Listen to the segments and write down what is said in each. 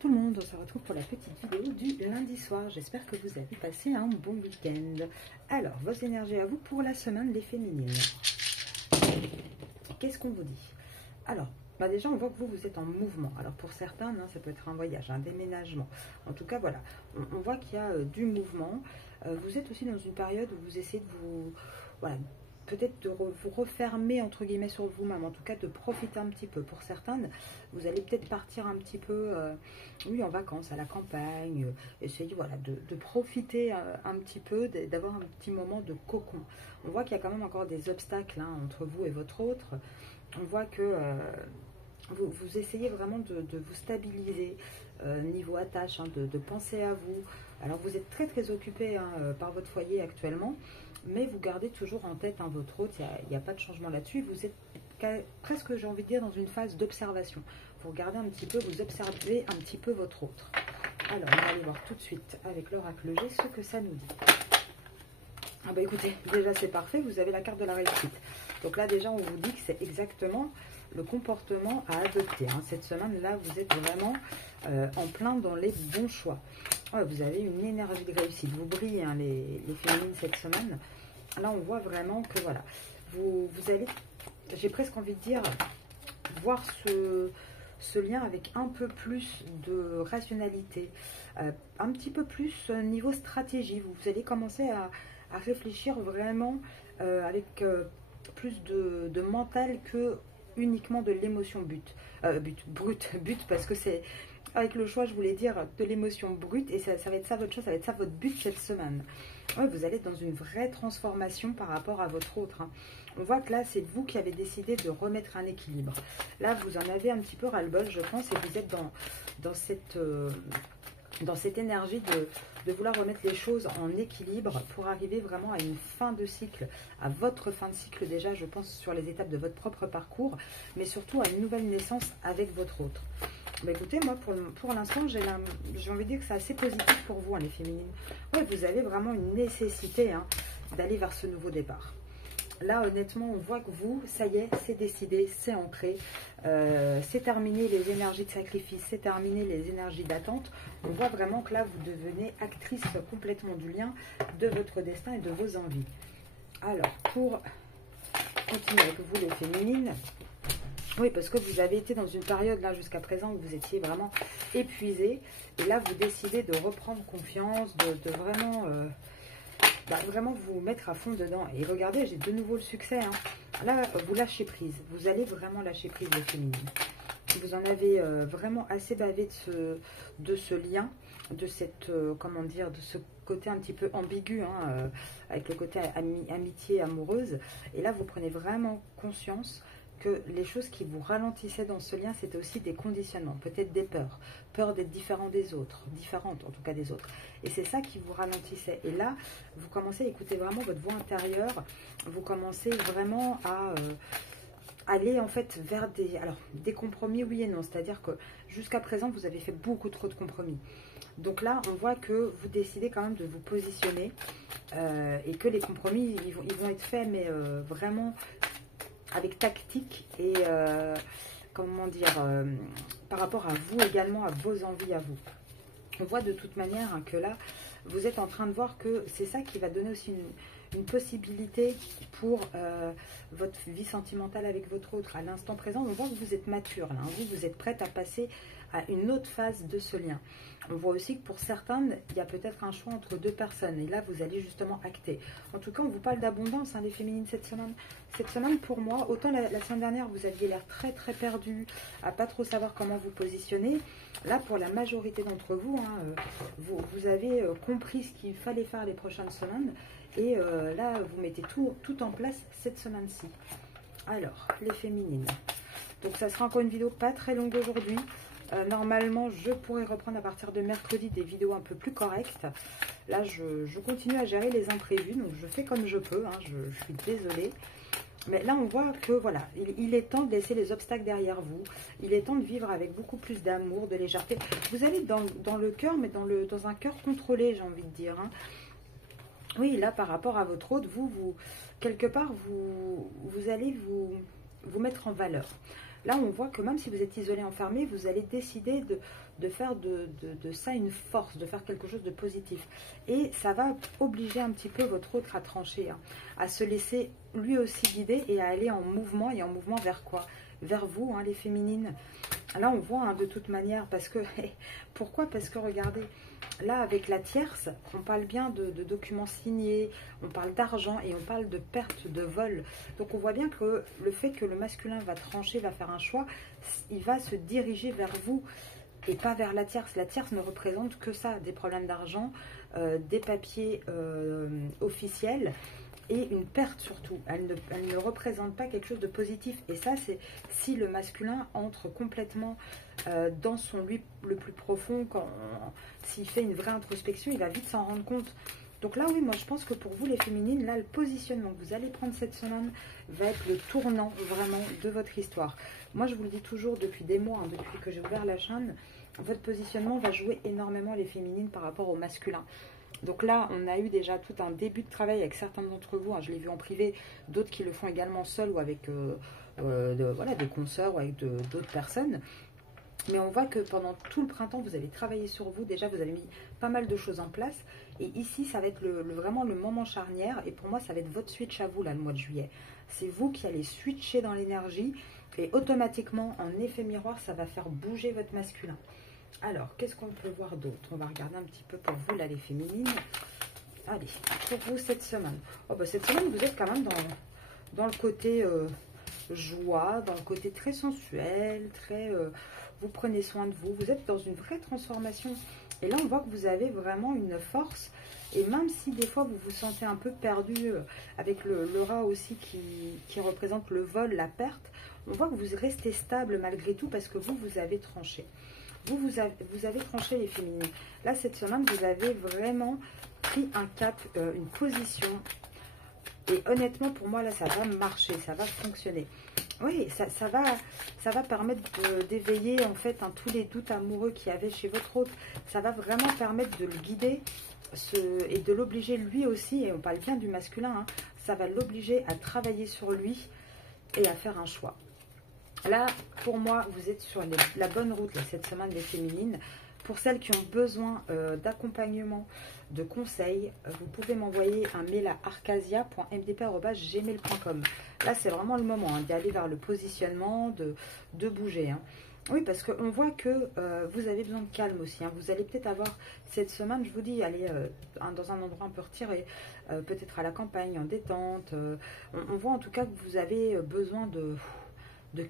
tout le monde, on se retrouve pour la petite vidéo du lundi soir. J'espère que vous avez passé un bon week-end. Alors, vos énergies à vous pour la semaine, les féminines. Qu'est-ce qu'on vous dit? Alors, déjà, on voit que vous êtes en mouvement. Alors, pour certains, non, ça peut être un voyage, un déménagement. En tout cas, voilà, on voit qu'il y a du mouvement. Vous êtes aussi dans une période où vous essayez de vous... Voilà, peut-être de vous refermer entre guillemets sur vous-même, en tout cas de profiter un petit peu. Pour certaines, vous allez peut-être partir un petit peu, oui, en vacances, à la campagne, essayer voilà, de profiter un petit peu, d'avoir un petit moment de cocon. On voit qu'il y a quand même encore des obstacles entre vous et votre autre. On voit que vous essayez vraiment de vous stabiliser niveau attache, de penser à vous. Alors vous êtes très très occupé par votre foyer actuellement, mais vous gardez toujours en tête votre autre, il n'y a pas de changement là-dessus. Vous êtes presque, j'ai envie de dire, dans une phase d'observation. Vous regardez un petit peu, vous observez un petit peu votre autre. Alors on va aller voir tout de suite avec l'oracle G ce que ça nous dit. Ah bah écoutez, déjà c'est parfait, vous avez la carte de la réussite. Donc là déjà on vous dit que c'est exactement le comportement à adopter. Cette semaine-là, vous êtes vraiment en plein dans les bons choix. Ouais, vous avez une énergie de réussite. Vous brillez, les féminines, cette semaine. Là, on voit vraiment que, voilà, vous allez, j'ai presque envie de dire, voir ce lien avec un peu plus de rationalité, un petit peu plus niveau stratégie. Vous allez commencer à réfléchir vraiment avec plus de mental que uniquement de l'émotion brute, parce que c'est avec le choix, je voulais dire, de l'émotion brute, et ça va être ça votre choix, ça va être ça votre but cette semaine. Ouais, vous allez être dans une vraie transformation par rapport à votre autre. On voit que là, c'est vous qui avez décidé de remettre un équilibre. Là, vous en avez un petit peu ras-le-bol, je pense, et vous êtes dans cette énergie de vouloir remettre les choses en équilibre pour arriver vraiment à une fin de cycle, à votre fin de cycle déjà, je pense, sur les étapes de votre propre parcours, mais surtout à une nouvelle naissance avec votre autre. Bah écoutez, moi pour l'instant, j'ai envie de dire que c'est assez positif pour vous, les féminines. Ouais, vous avez vraiment une nécessité d'aller vers ce nouveau départ. Là, honnêtement, on voit que vous, ça y est, c'est décidé, c'est ancré. C'est terminé les énergies de sacrifice, c'est terminé les énergies d'attente. On voit vraiment que là, vous devenez actrice complètement du lien de votre destin et de vos envies. Alors, pour continuer avec vous, les féminines, oui, parce que vous avez été dans une période là jusqu'à présent où vous étiez vraiment épuisé. Et là, vous décidez de reprendre confiance, de vraiment... vraiment vous mettre à fond dedans. Et regardez, j'ai de nouveau le succès. Là, vous lâchez prise. Vous allez vraiment lâcher prise, les féminines. Vous en avez vraiment assez bavé de ce lien, de cette, comment dire, de ce côté un petit peu ambigu, avec le côté amitié amoureuse. Et là, vous prenez vraiment conscience que les choses qui vous ralentissaient dans ce lien, c'était aussi des conditionnements, peut-être des peurs. Peur d'être différent des autres, différente en tout cas des autres. Et c'est ça qui vous ralentissait. Et là, vous commencez à écouter vraiment votre voix intérieure. Vous commencez vraiment à aller en fait vers des compromis, oui et non. C'est-à-dire que jusqu'à présent, vous avez fait beaucoup trop de compromis. Donc là, on voit que vous décidez quand même de vous positionner et que les compromis, ils vont être faits, mais vraiment avec tactique et comment dire, par rapport à vous également, à vos envies à vous. On voit de toute manière que là, vous êtes en train de voir que c'est ça qui va donner aussi une possibilité pour votre vie sentimentale avec votre autre. À l'instant présent, on voit que vous êtes mature, là, vous êtes prête à passer à une autre phase de ce lien. On voit aussi que pour certaines, il y a peut-être un choix entre deux personnes. Et là, vous allez justement acter. En tout cas, on vous parle d'abondance, les féminines, cette semaine. Cette semaine, pour moi, autant la semaine dernière, vous aviez l'air très, très perdu, à pas trop savoir comment vous positionner. Là, pour la majorité d'entre vous, vous avez compris ce qu'il fallait faire les prochaines semaines. Et là, vous mettez tout en place cette semaine-ci. Alors, les féminines. Donc, ça sera encore une vidéo pas très longue aujourd'hui. Normalement, je pourrais reprendre à partir de mercredi des vidéos un peu plus correctes. Là, je continue à gérer les imprévus, donc je fais comme je peux. Je suis désolée. Mais là, on voit que voilà, il est temps de laisser les obstacles derrière vous. Il est temps de vivre avec beaucoup plus d'amour, de légèreté. Vous allez dans le cœur, mais dans un cœur contrôlé, j'ai envie de dire. Oui, là, par rapport à votre autre, quelque part, vous allez vous mettre en valeur. Là, on voit que même si vous êtes isolé, enfermé, vous allez décider de faire de ça une force, de faire quelque chose de positif. Et ça va obliger un petit peu votre autre à trancher, hein, à se laisser lui aussi guider et à aller en mouvement. Et en mouvement vers quoi? Vers vous, hein, les féminines. Là, on voit, hein, de toute manière, parce que... Pourquoi? Parce que, regardez, là, avec la tierce, on parle bien de documents signés, on parle d'argent et on parle de perte, de vol. Donc, on voit bien que le fait que le masculin va trancher, va faire un choix, il va se diriger vers vous et pas vers la tierce. La tierce ne représente que ça, des problèmes d'argent, des papiers officiels, et une perte surtout. Elle ne représente pas quelque chose de positif. Et ça, c'est si le masculin entre complètement dans son lui le plus profond, s'il fait une vraie introspection, il va vite s'en rendre compte. Donc là, oui, moi je pense que pour vous les féminines, là, le positionnement que vous allez prendre cette semaine va être le tournant vraiment de votre histoire. Moi, je vous le dis toujours depuis des mois, hein, depuis que j'ai ouvert la chaîne, votre positionnement va jouer énormément les féminines par rapport au masculin. Donc là, on a eu déjà tout un début de travail avec certains d'entre vous, hein, je l'ai vu en privé, d'autres qui le font également seuls ou avec voilà, des consoeurs ou avec d'autres personnes. Mais on voit que pendant tout le printemps, vous avez travaillé sur vous. Déjà, vous avez mis pas mal de choses en place. Et ici, ça va être vraiment le moment charnière. Et pour moi, ça va être votre switch à vous, là, le mois de juillet. C'est vous qui allez switcher dans l'énergie. Et automatiquement, en effet miroir, ça va faire bouger votre masculin. Alors, qu'est-ce qu'on peut voir d'autre? On va regarder un petit peu pour vous, là, les féminines. Allez, pour vous, cette semaine. Oh, bah, cette semaine, vous êtes quand même dans le côté joie, dans le côté très sensuel, très... vous prenez soin de vous. Vous êtes dans une vraie transformation. Et là, on voit que vous avez vraiment une force. Et même si des fois, vous vous sentez un peu perdu avec le rat aussi qui représente le vol, la perte, on voit que vous restez stable malgré tout parce que vous avez tranché. Vous avez tranché les féminines. Là, cette semaine, vous avez vraiment pris un cap, une position. Et honnêtement, pour moi, là, ça va marcher, ça va fonctionner. Oui, ça va permettre d'éveiller, en fait, hein, tous les doutes amoureux qu'il y avait chez votre autre. Ça va vraiment permettre de le guider et de l'obliger lui aussi, et on parle bien du masculin, hein, ça va l'obliger à travailler sur lui et à faire un choix. Là, pour moi, vous êtes sur la bonne route là, cette semaine des féminines. Pour celles qui ont besoin d'accompagnement, de conseils, vous pouvez m'envoyer un mail à arcasia.mdp@gmail.com. Là, c'est vraiment le moment hein, d'aller vers le positionnement, de bouger. Hein. Oui, parce qu'on voit que vous avez besoin de calme aussi. Hein. Vous allez peut-être avoir cette semaine, je vous dis, aller dans un endroit un peu retiré, peut-être à la campagne, en détente. On voit en tout cas que vous avez besoin de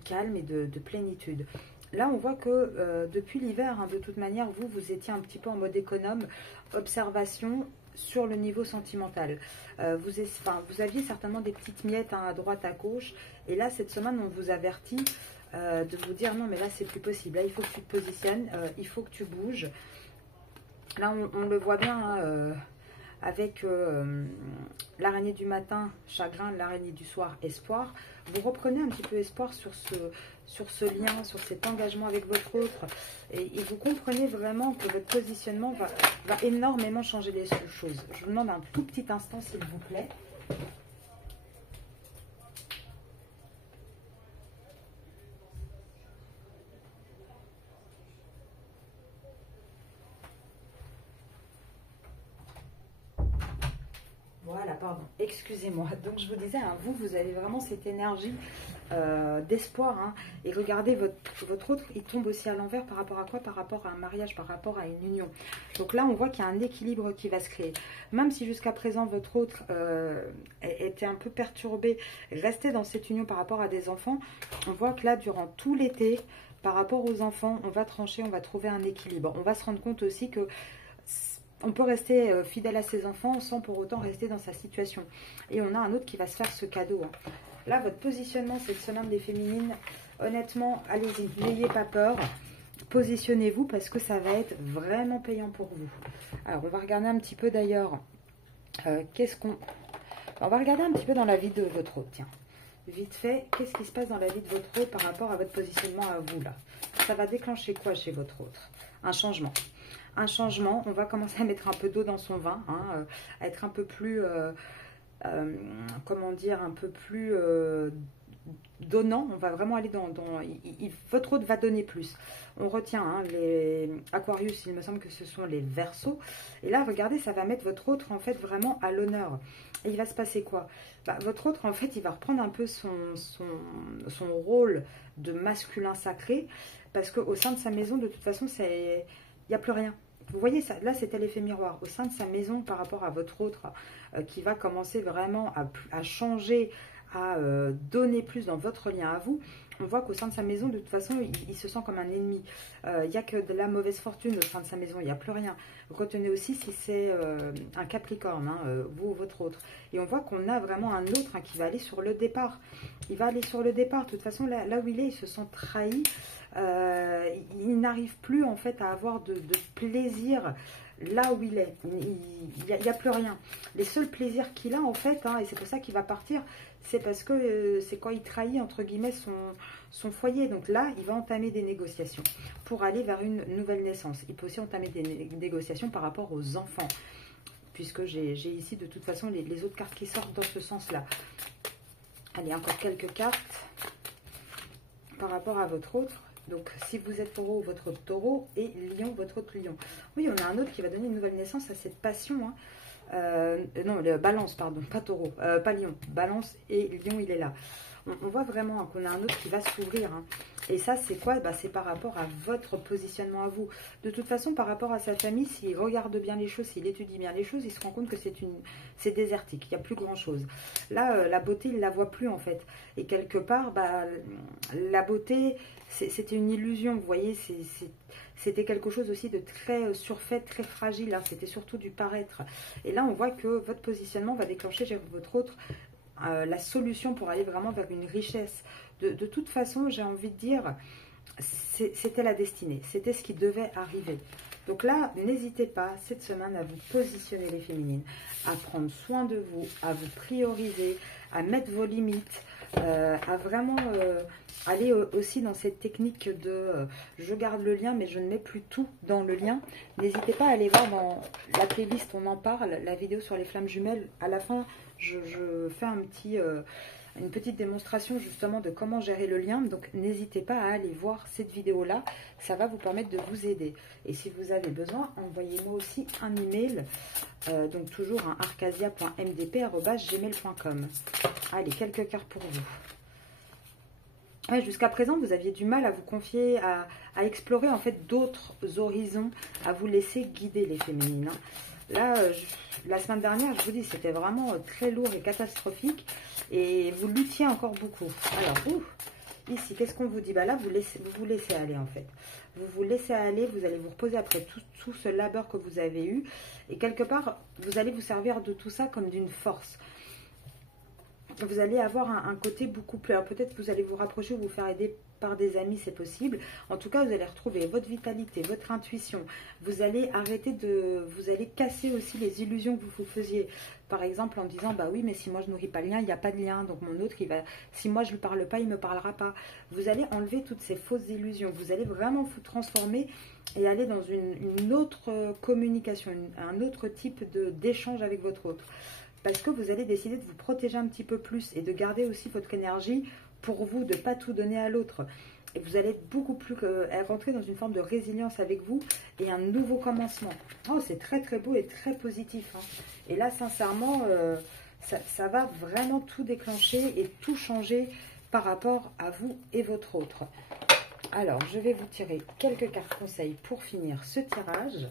calme et de plénitude. Là, on voit que depuis l'hiver, hein, de toute manière, vous étiez un petit peu en mode économe, observation sur le niveau sentimental. Vous aviez certainement des petites miettes hein, à droite, à gauche. Et là, cette semaine, on vous avertit de vous dire non, mais là, c'est plus possible. Là, il faut que tu te positionnes, il faut que tu bouges. Là, on le voit bien hein, avec l'araignée du matin, chagrin, l'araignée du soir, espoir. Vous reprenez un petit peu espoir sur ce lien, sur cet engagement avec votre autre. Et vous comprenez vraiment que votre positionnement va énormément changer les choses. Je vous demande un tout petit instant, s'il vous plaît. Voilà, pardon, excusez-moi. Donc je vous disais, hein, vous avez vraiment cette énergie d'espoir. Hein, et regardez, votre autre, il tombe aussi à l'envers par rapport à quoi? Par rapport à un mariage, par rapport à une union. Donc là, on voit qu'il y a un équilibre qui va se créer. Même si jusqu'à présent, votre autre était un peu perturbé, restait dans cette union par rapport à des enfants, on voit que là, durant tout l'été, par rapport aux enfants, on va trancher, on va trouver un équilibre. On va se rendre compte aussi que on peut rester fidèle à ses enfants sans pour autant rester dans sa situation. Et on a un autre qui va se faire ce cadeau. Hein. Là, votre positionnement cette semaine des féminines, honnêtement, allez-y, n'ayez pas peur. Positionnez-vous parce que ça va être vraiment payant pour vous. Alors, on va regarder un petit peu d'ailleurs. On va regarder un petit peu dans la vie de votre autre. Tiens, vite fait, qu'est-ce qui se passe dans la vie de votre autre par rapport à votre positionnement à vous là? Ça va déclencher quoi chez votre autre? Un changement. Un changement, on va commencer à mettre un peu d'eau dans son vin, hein, à être un peu plus, comment dire, un peu plus donnant, on va vraiment aller votre hôte va donner plus. On retient hein, les Aquarius, il me semble que ce sont les Verseaux. Et là, regardez, ça va mettre votre autre en fait vraiment à l'honneur. Et il va se passer quoi? Votre autre en fait, il va reprendre un peu son rôle de masculin sacré, parce qu'au sein de sa maison, de toute façon, il n'y a plus rien. Vous voyez, ça, là, c'était l'effet miroir. Au sein de sa maison, par rapport à votre autre, qui va commencer vraiment à changer, à donner plus dans votre lien à vous, on voit qu'au sein de sa maison, de toute façon, il se sent comme un ennemi. Il n'y a que de la mauvaise fortune au sein de sa maison, il n'y a plus rien. Retenez aussi si c'est un Capricorne, hein, vous ou votre autre. Et on voit qu'on a vraiment un autre hein, qui va aller sur le départ. Il va aller sur le départ. De toute façon, là où il est, il se sent trahi. Il n'arrive plus en fait à avoir de plaisir là où il est. Il n'y a plus rien. Les seuls plaisirs qu'il a en fait, hein, et c'est pour ça qu'il va partir, c'est parce que c'est quand il trahit entre guillemets son foyer. Donc là, il va entamer des négociations pour aller vers une nouvelle naissance. Il peut aussi entamer des négociations par rapport aux enfants, puisque j'ai ici de toute façon les autres cartes qui sortent dans ce sens-là. Allez, encore quelques cartes par rapport à votre autre. Donc, si vous êtes taureau, votre taureau, et lion, votre autre lion. Oui, on a un autre qui va donner une nouvelle naissance à cette passion. Hein. Non, le balance, pardon, pas taureau, pas lion. Balance et lion, il est là. On voit vraiment hein, qu'on a un autre qui va s'ouvrir. Hein. Et ça, c'est quoi? C'est par rapport à votre positionnement à vous. De toute façon, par rapport à sa famille, s'il regarde bien les choses, s'il étudie bien les choses, il se rend compte que c'est désertique. Il n'y a plus grand-chose. Là, la beauté, il ne la voit plus, en fait. Et quelque part, la beauté, c'était une illusion. Vous voyez, c'était quelque chose aussi de très surfait, très fragile. Hein. C'était surtout du paraître. Et là, on voit que votre positionnement va déclencher chez votre autre la solution pour aller vraiment vers une richesse. De toute façon, j'ai envie de dire, c'était la destinée, c'était ce qui devait arriver. Donc là, n'hésitez pas cette semaine à vous positionner les féminines, à prendre soin de vous, à vous prioriser, à mettre vos limites, à vraiment aller aussi dans cette technique de je garde le lien mais je ne mets plus tout dans le lien. N'hésitez pas à aller voir dans la playlist, on en parle, la vidéo sur les flammes jumelles. À la fin, je fais une petite démonstration justement de comment gérer le lien. Donc n'hésitez pas à aller voir cette vidéo-là. Ça va vous permettre de vous aider. Et si vous avez besoin, envoyez-moi aussi un email. Donc toujours un arcasia.mdp@gmail.com. Allez, quelques cartes pour vous. Ouais, jusqu'à présent, vous aviez du mal à vous confier, à explorer en fait d'autres horizons, à vous laisser guider les féminines. Hein. Là, la semaine dernière, je vous dis, c'était vraiment très lourd et catastrophique. Et vous luttiez encore beaucoup. Alors, ici, qu'est-ce qu'on vous dit? Là, vous vous laissez aller en fait. Vous vous laissez aller, vous allez vous reposer après tout ce labeur que vous avez eu. Et quelque part, vous allez vous servir de tout ça comme d'une force. Vous allez avoir un côté beaucoup plus... Alors peut-être que vous allez vous rapprocher ou vous faire aider par des amis, c'est possible. En tout cas, vous allez retrouver votre vitalité, votre intuition. Vous allez vous allez casser aussi les illusions que vous vous faisiez. Par exemple, en disant, oui, mais si moi je nourris pas le lien, il n'y a pas de lien. Donc mon autre, si moi je lui parle pas, il me parlera pas. Vous allez enlever toutes ces fausses illusions. Vous allez vraiment vous transformer et aller dans une autre communication, un autre type d'échange avec votre autre. Parce que vous allez décider de vous protéger un petit peu plus et de garder aussi votre énergie pour vous, de ne pas tout donner à l'autre. Et vous allez être beaucoup plus rentrer dans une forme de résilience avec vous et un nouveau commencement. Oh, c'est très très beau et très positif. Hein. Et là, sincèrement, ça va vraiment tout déclencher et tout changer par rapport à vous et votre autre. Alors, je vais vous tirer quelques cartes conseils pour finir ce tirage.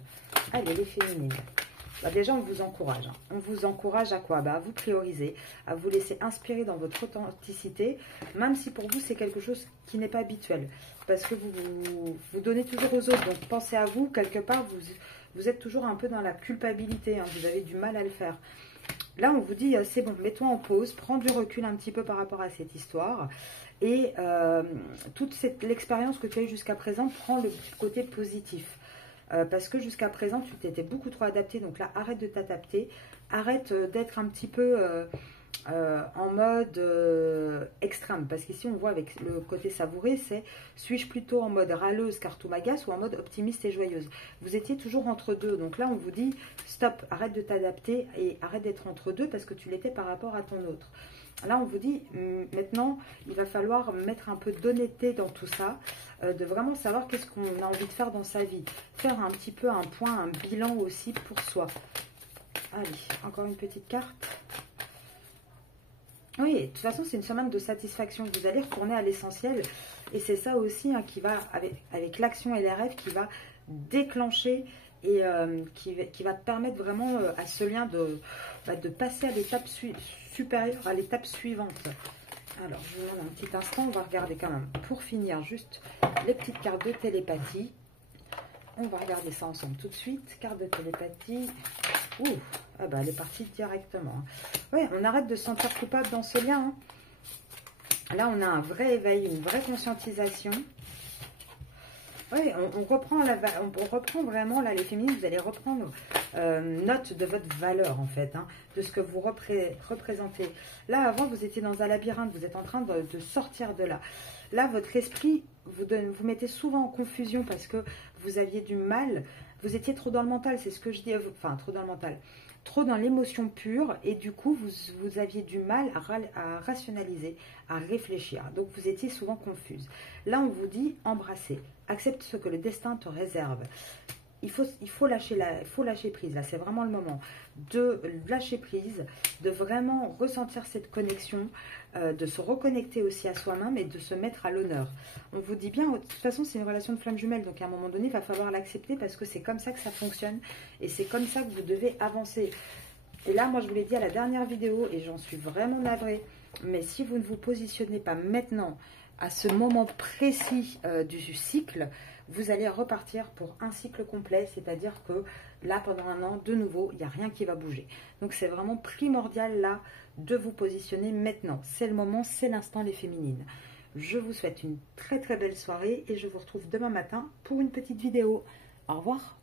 Allez, les féminines. Déjà, on vous encourage. Hein. On vous encourage à quoi? À vous prioriser, à vous laisser inspirer dans votre authenticité, même si pour vous, c'est quelque chose qui n'est pas habituel. Parce que vous donnez toujours aux autres. Donc, pensez à vous. Quelque part, vous êtes toujours un peu dans la culpabilité. Hein. Vous avez du mal à le faire. Là, on vous dit, c'est bon, mets-toi en pause. Prends du recul un petit peu par rapport à cette histoire. Et toute l'expérience que tu as eue jusqu'à présent, prends le côté positif. Parce que jusqu'à présent, tu t'étais beaucoup trop adapté. Donc là, arrête de t'adapter. Arrête d'être un petit peu en mode extrême. Parce qu'ici, on voit avec le côté savouré, c'est suis-je plutôt en mode râleuse car tout m'agace ou en mode optimiste et joyeuse. Vous étiez toujours entre deux. Donc là, on vous dit stop, arrête de t'adapter et arrête d'être entre deux parce que tu l'étais par rapport à ton autre. Là, on vous dit, maintenant, il va falloir mettre un peu d'honnêteté dans tout ça, de vraiment savoir qu'est-ce qu'on a envie de faire dans sa vie. Faire un petit peu un point, un bilan aussi pour soi. Allez, encore une petite carte. Oui, de toute façon, c'est une semaine de satisfaction. Vous allez retourner à l'essentiel. Et c'est ça aussi hein, qui va, avec l'action et les rêves, qui va déclencher et qui va te permettre vraiment à ce lien de passer à l'étape supérieure, à l'étape suivante. Alors, je vous demande un petit instant. On va regarder quand même, pour finir, juste les petites cartes de télépathie. On va regarder ça ensemble tout de suite. Carte de télépathie. Ouh, ah bah, elle est partie directement. Oui, on arrête de se sentir coupable dans ce lien. Hein. Là, on a un vrai éveil, une vraie conscientisation. Oui, on reprend vraiment, là, les féminines, vous allez reprendre note de votre valeur, en fait, hein, de ce que vous représentez. Là, avant, vous étiez dans un labyrinthe, vous êtes en train de sortir de là. Là, votre esprit, vous mettez souvent en confusion parce que vous aviez du mal, vous étiez trop dans le mental, c'est ce que je dis, enfin, trop dans le mental, trop dans l'émotion pure, et du coup, vous aviez du mal à rationaliser, à réfléchir. Donc, vous étiez souvent confuse. Là, on vous dit, embrassez, accepte ce que le destin te réserve. Il faut lâcher prise, là, c'est vraiment le moment de lâcher prise, de vraiment ressentir cette connexion, de se reconnecter aussi à soi-même et de se mettre à l'honneur. On vous dit bien, de toute façon, c'est une relation de flamme jumelle, donc à un moment donné, il va falloir l'accepter parce que c'est comme ça que ça fonctionne et c'est comme ça que vous devez avancer. Et là, moi, je vous l'ai dit à la dernière vidéo et j'en suis vraiment navrée, mais si vous ne vous positionnez pas maintenant, à ce moment précis du cycle, vous allez repartir pour un cycle complet, c'est-à-dire que là, pendant un an, de nouveau, il n'y a rien qui va bouger. Donc, c'est vraiment primordial, là, de vous positionner maintenant. C'est le moment, c'est l'instant, les féminines. Je vous souhaite une très, très belle soirée et je vous retrouve demain matin pour une petite vidéo. Au revoir.